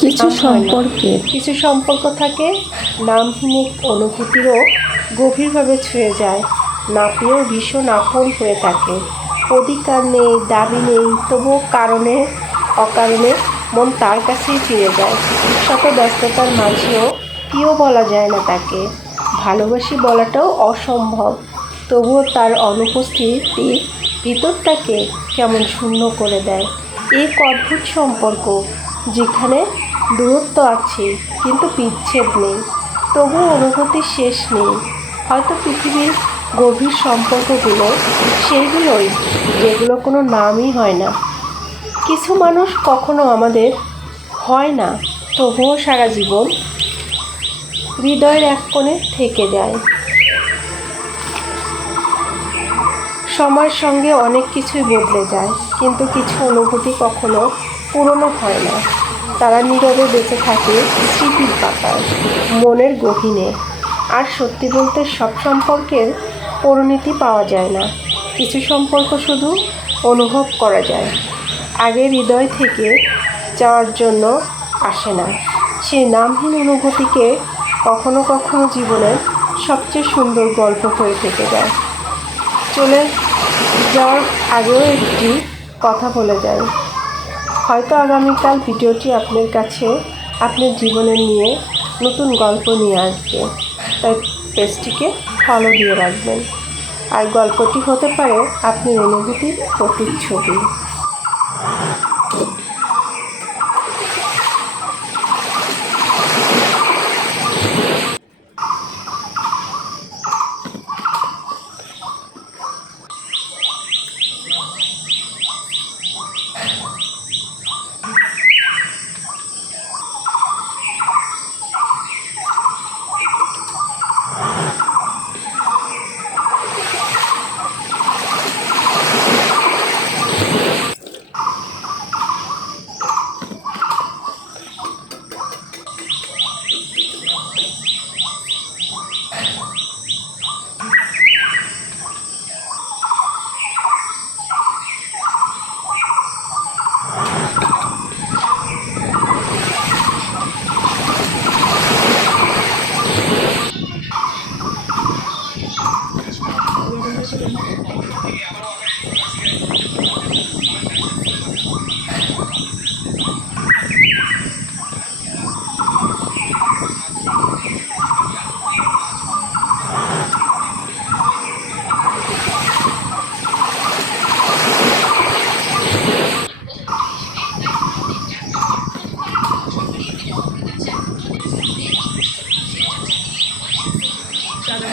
কিছু সম্পর্ক থাকে নামহীন অনুভূতিরও গভীরভাবে ছুঁয়ে যায়, না পেয়েও ভীষণ আপন হয়ে থাকে। অধিকার নেই, দাবি নেই, তবুও কারণে অকারণে মন তার কাছেই ফিরে যায়। শত ব্যস্ততার মাঝেও কেউ বলা যায় না তাকে ভালোবাসি বলাটাও অসম্ভব, তবুও তার অনুপস্থিতি ভিতরটাকে কেমন শূন্য করে দেয়। এক অদ্ভুত সম্পর্ক যেখানে দূরত্ব আছে কিন্তু বিচ্ছেদ নেই, তবুও অনুভূতির শেষ নেই। হয়তো পৃথিবীর গভীর সম্পর্কগুলো সেইগুলোই যেগুলো কোনো নামই হয় না। কিছু মানুষ কখনো আমাদের হয় না, তবুও সারা জীবন হৃদয়ের এক কোণে থেকে যায়। সময়ের সঙ্গে অনেক কিছুই বদলে যায়, কিন্তু কিছু অনুভূতি কখনো পুরনো হয় না। তারা নীরবে বেঁচে থাকে স্মৃতির পাতায়, মনের গহীনে। আর সত্যি বলতে সব সম্পর্কের পরিণতি পাওয়া যায় না, কিছু সম্পর্ক শুধু অনুভব করা যায়, আগে হৃদয় থেকে যাওয়ার জন্য আসে না। সেই নামহীন অনুভূতিকে কখনো কখনো জীবনের সবচেয়ে সুন্দর গল্প হয়ে থেকে যায়। চলে যাওয়ার আগেও একটি কথা বলে যায়, হয়তো আগামীকাল ভিডিওটি আপনার কাছে আপনার জীবনের নিয়ে নতুন গল্প নিয়ে আসবে, তাই পেজটিকে ফলো দিয়ে রাখবেন। আর গল্পটি হতে পারে আপনার অনুভূতির প্রতিচ্ছবি। সাদা